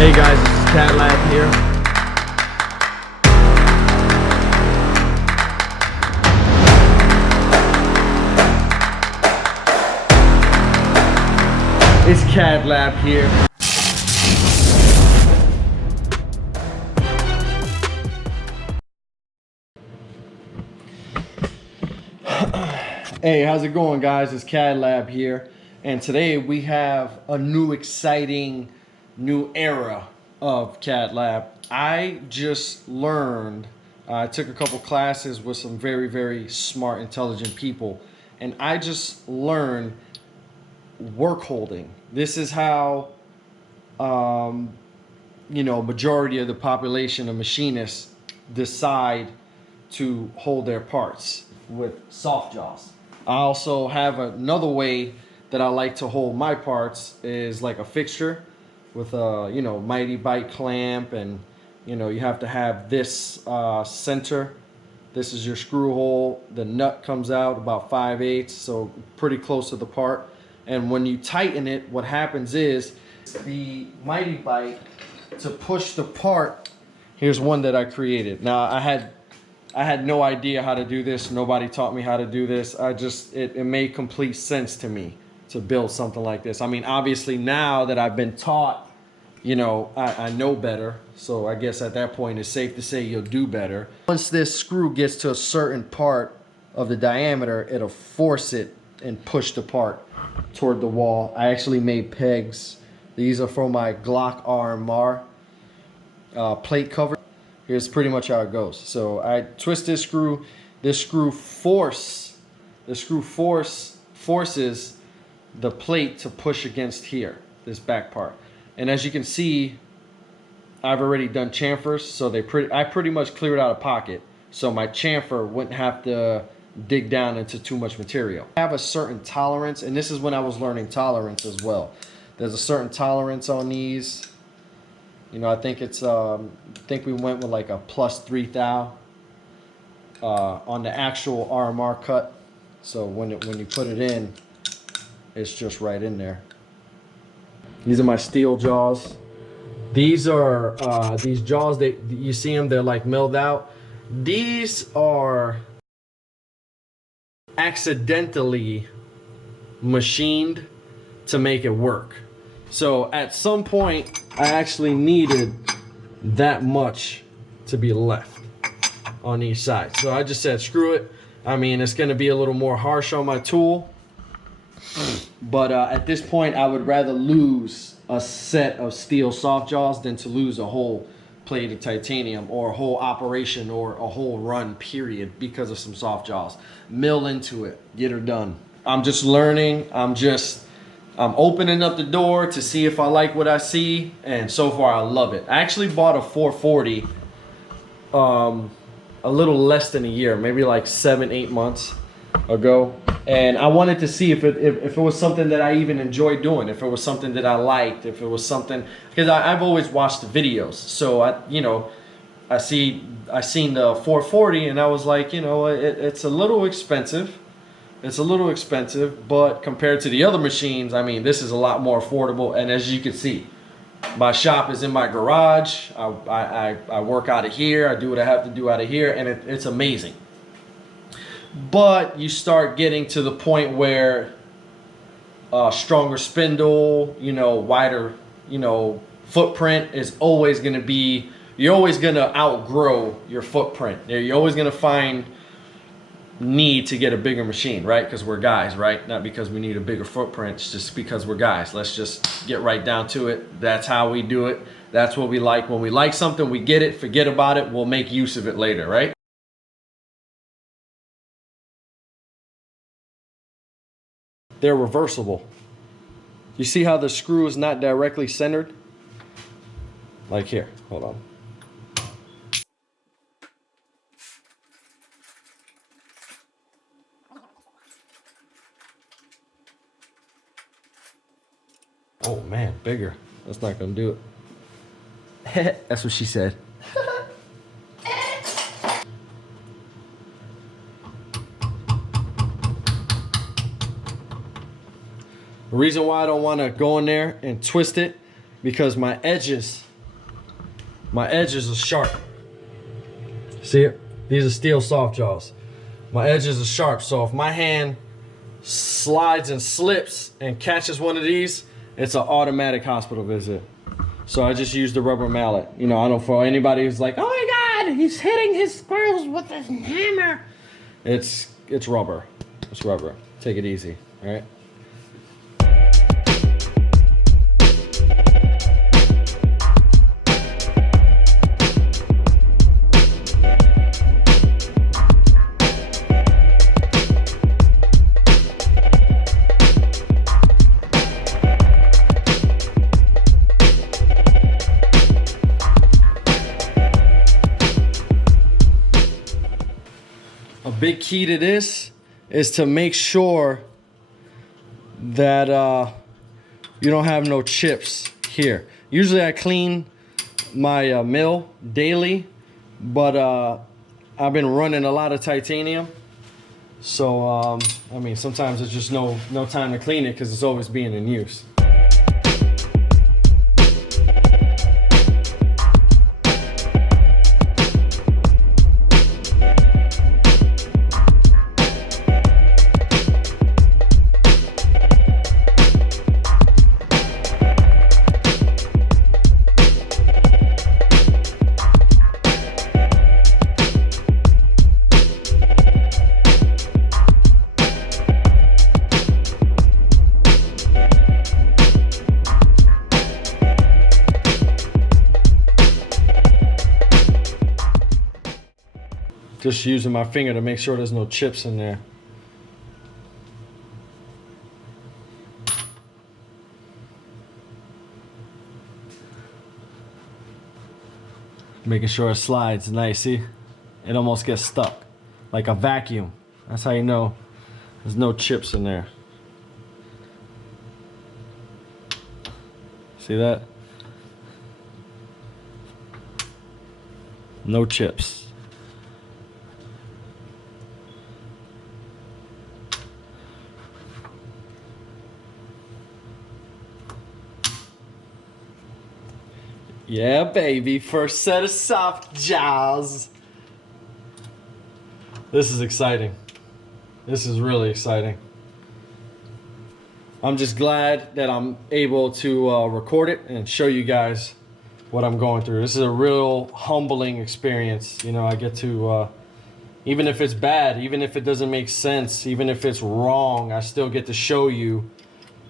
Hey guys, this is Cat Lab here. It's Cat Lab here. Hey, how's it going guys? It's Cat Lab here. And today we have a new exciting new era of Cat Lab. I just learned, I took a couple classes with some very, very smart, intelligent people. And I just learned work holding. This is how, majority of the population of machinists decide to hold their parts with soft jaws. I also have another way that I like to hold my parts is like a fixture with a, mighty bite clamp, and you have to have this center. This is your screw hole. The nut comes out about 5/8, so pretty close to the part. And when you tighten it, what happens is the mighty bite to push the part. Here's one that I created. Now I had no idea how to do this. Nobody taught me how to do this. It made complete sense to me to build something like this. I mean, obviously now that I've been taught, I know better. So I guess at that point it's safe to say you'll do better. Once this screw gets to a certain part of the diameter, it'll force it and push the part toward the wall. I actually made pegs. These are for my Glock RMR plate cover. Here's pretty much how it goes. So I twist this screw. The screw forces the plate to push against here, this back part. And as you can see, I've already done chamfers, so I pretty much cleared out a pocket, so my chamfer wouldn't have to dig down into too much material. I have a certain tolerance, and this is when I was learning tolerance as well. There's a certain tolerance on these. I think it's I think we went with like a +3 thou on the actual RMR cut. So when you put it in, it's just right in there. These are my steel jaws. These are these jaws that you see them, they're like milled out. These are accidentally machined to make it work. So at some point I actually needed that much to be left on each side. So I just said, screw it. I mean, it's gonna be a little more harsh on my tool. But at this point, I would rather lose a set of steel soft jaws than to lose a whole plate of titanium or a whole operation or a whole run period because of some soft jaws. Mill into it, get her done. I'm just learning. I'm opening up the door to see if I like what I see, and so far I love it. I actually bought a 440 a little less than a year, maybe like 7-8 months ago, and I wanted to see if it was something that I even enjoyed doing, if it was something that I liked, if it was something, because I've always watched the videos, so I seen the 440 and I was like, it's a little expensive. It's a little expensive, but compared to the other machines, I mean, this is a lot more affordable. And as you can see, my shop is in my garage. I work out of here. I do what I have to do out of here, and it's amazing. But you start getting to the point where stronger spindle, wider, footprint is always going to be, you're always going to outgrow your footprint. You're always going to find need to get a bigger machine, right? Because we're guys, right? Not because we need a bigger footprint, it's just because we're guys. Let's just get right down to it. That's how we do it. That's what we like. When we like something, we get it, forget about it, we'll make use of it later, right? They're reversible. You see how the screw is not directly centered? Like here, hold on. Oh man, bigger. That's not gonna do it. That's what she said. The reason why I don't want to go in there and twist it, because my edges my edges are sharp. See it? These are steel soft jaws. My edges are sharp, so if my hand slides and slips and catches one of these, it's an automatic hospital visit. So I just use the rubber mallet. You know, I don't, for anybody who's like, oh my God, he's hitting his squirrels with his hammer. It's rubber. It's rubber. Take it easy, all right? A big key to this is to make sure that you don't have no chips here. Usually I clean my mill daily, but I've been running a lot of titanium. So, I mean, sometimes there's just no time to clean it because it's always being in use. Just using my finger to make sure there's no chips in there. Making sure it slides nice, see? It almost gets stuck, like a vacuum. That's how you know there's no chips in there. See that? No chips. Yeah, baby, first set of soft jaws. This is exciting. This is really exciting. I'm just glad that I'm able to record it and show you guys what I'm going through. This is a real humbling experience. You know, I get to, even if it's bad, even if it doesn't make sense, even if it's wrong, I still get to show you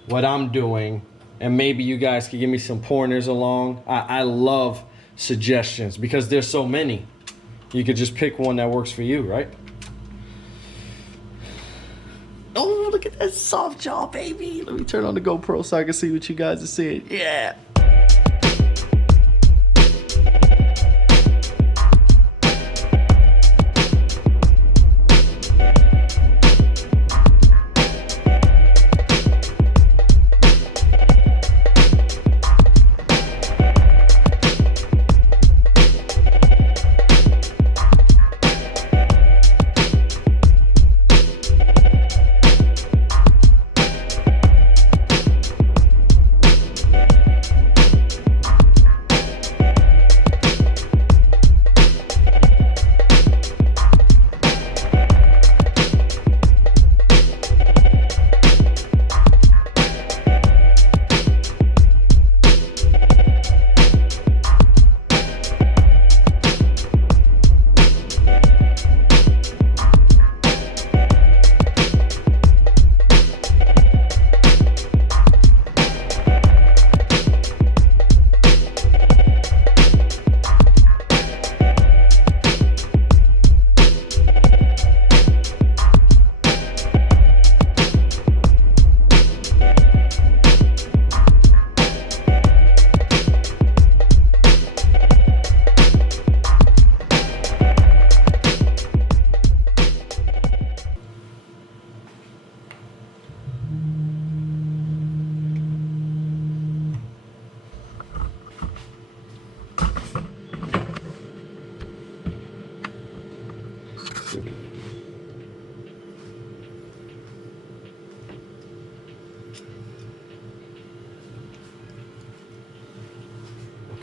what I'm doing. And maybe you guys could give me some pointers along. I love suggestions because there's so many. You could just pick one that works for you, right? Oh, look at that soft jaw, baby. Let me turn on the GoPro so I can see what you guys are seeing. Yeah.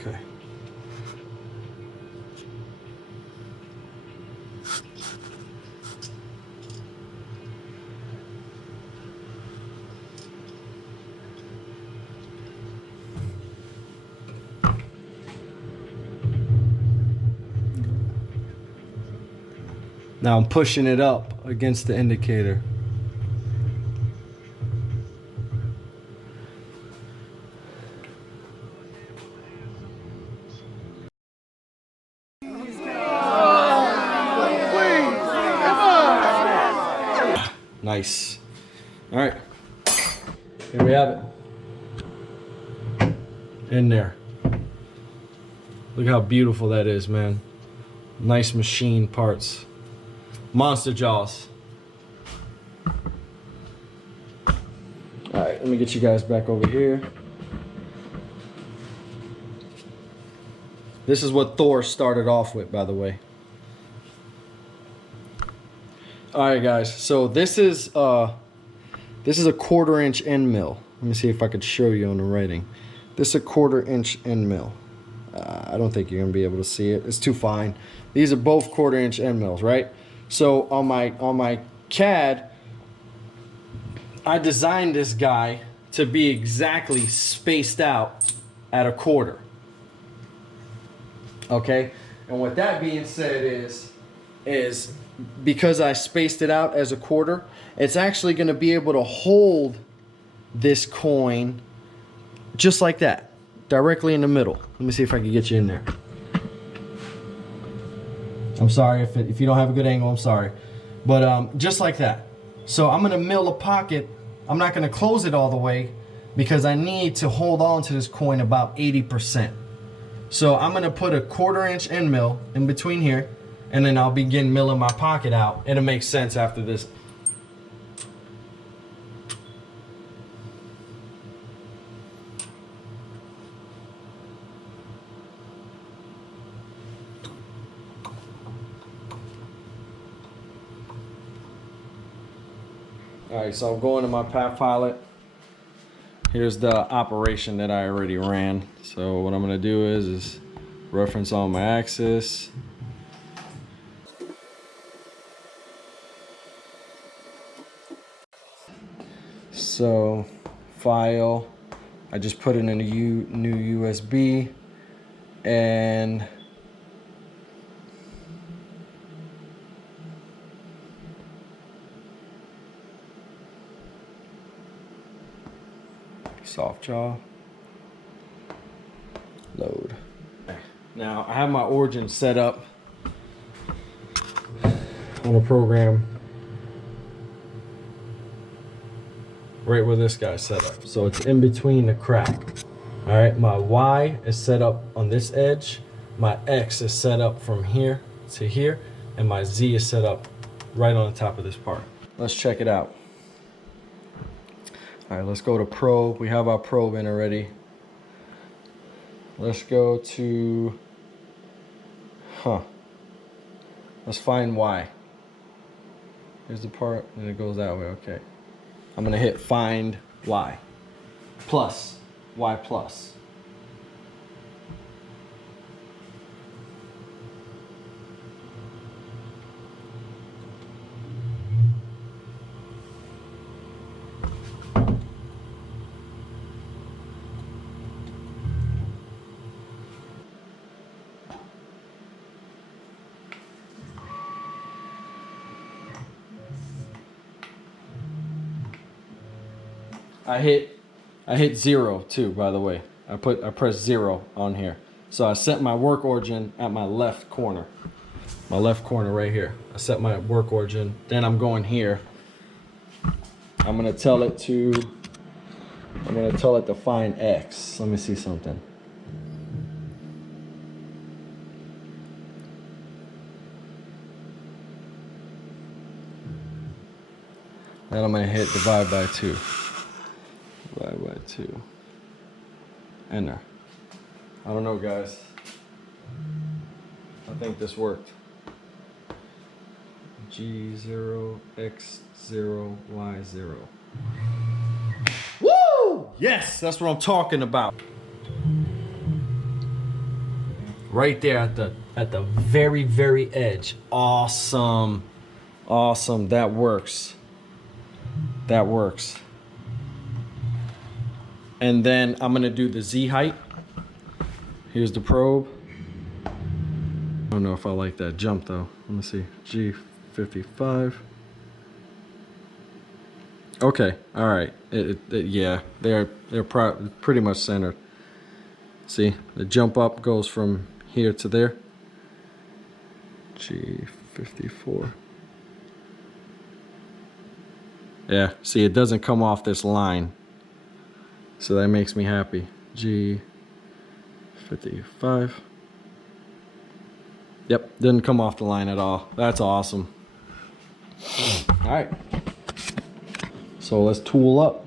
Okay. Now I'm pushing it up against the indicator. Nice. All right, here we have it. In there. Look how beautiful that is, man. Nice machine parts. Monster jaws. All right, let me get you guys back over here. This is what Thor started off with, by the way. All right, guys. So this is a 1/4 inch end mill. Let me see if I could show you on the writing. This is a 1/4 inch end mill. I don't think you're gonna be able to see it. It's too fine. These are both 1/4 inch end mills, right? So on my CAD, I designed this guy to be exactly spaced out at 1/4. Okay, and what that being said is because I spaced it out as 1/4, it's actually going to be able to hold this coin just like that, directly in the middle. Let me see if I can get you in there. I'm sorry if you don't have a good angle, I'm sorry. But just like that. So I'm going to mill a pocket. I'm not going to close it all the way because I need to hold on to this coin about 80%. So I'm going to put a 1/4 inch end mill in between here, and then I'll begin milling my pocket out. It'll make sense after this. All right, so I'm going to my Path Pilot. Here's the operation that I already ran. So what I'm gonna do is reference on my axis. So file, I just put it in a new USB, and soft jaw, load. Now I have my origin set up on a program right where this guy's set up. So it's in between the crack. All right, my Y is set up on this edge. My X is set up from here to here, and my Z is set up right on the top of this part. Let's check it out. All right, let's go to probe. We have our probe in already. Let's go to, let's find Y. Here's the part, and it goes that way, okay. I'm gonna hit find Y. Plus, Y plus. I hit 0 too, by the way. I pressed 0 on here. So I set my work origin at my left corner. My left corner right here. I set my work origin. Then I'm going here. I'm gonna tell it to find X. Let me see something. Then I'm gonna hit divide by 2. Divide by 2. Enter. I don't know, guys. I think this worked. G0, X0, Y0. Woo! Yes, that's what I'm talking about. Right there at the very, very edge. Awesome. Awesome. That works. That works. And then I'm gonna do the Z height. Here's the probe. I don't know if I like that jump though. Let me see. G55. Okay, all right. Yeah, they're pretty much centered. See, the jump up goes from here to there. G54. Yeah, see, it doesn't come off this line, so that makes me happy. G55. Yep, didn't come off the line at all. That's awesome. All right, so let's tool up.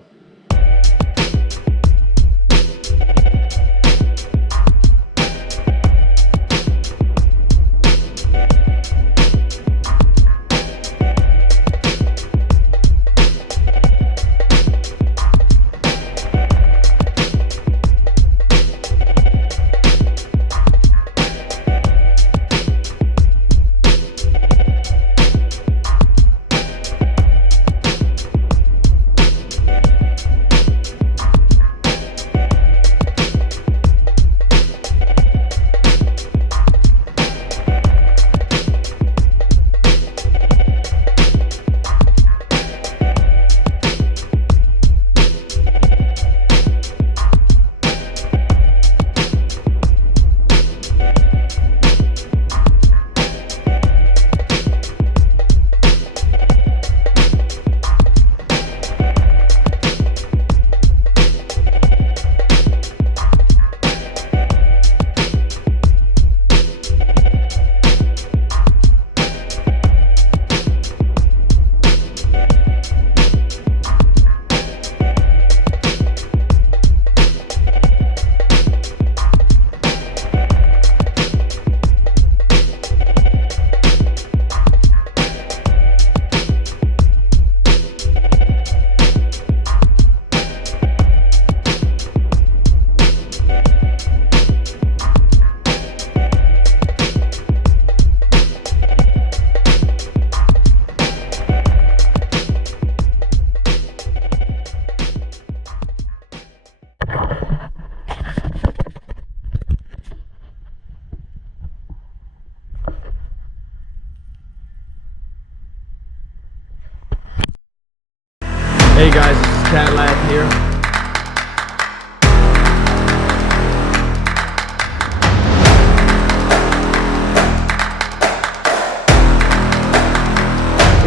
Hey guys, this is Cat Lab here.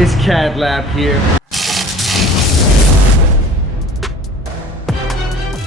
It's Cat Lab here.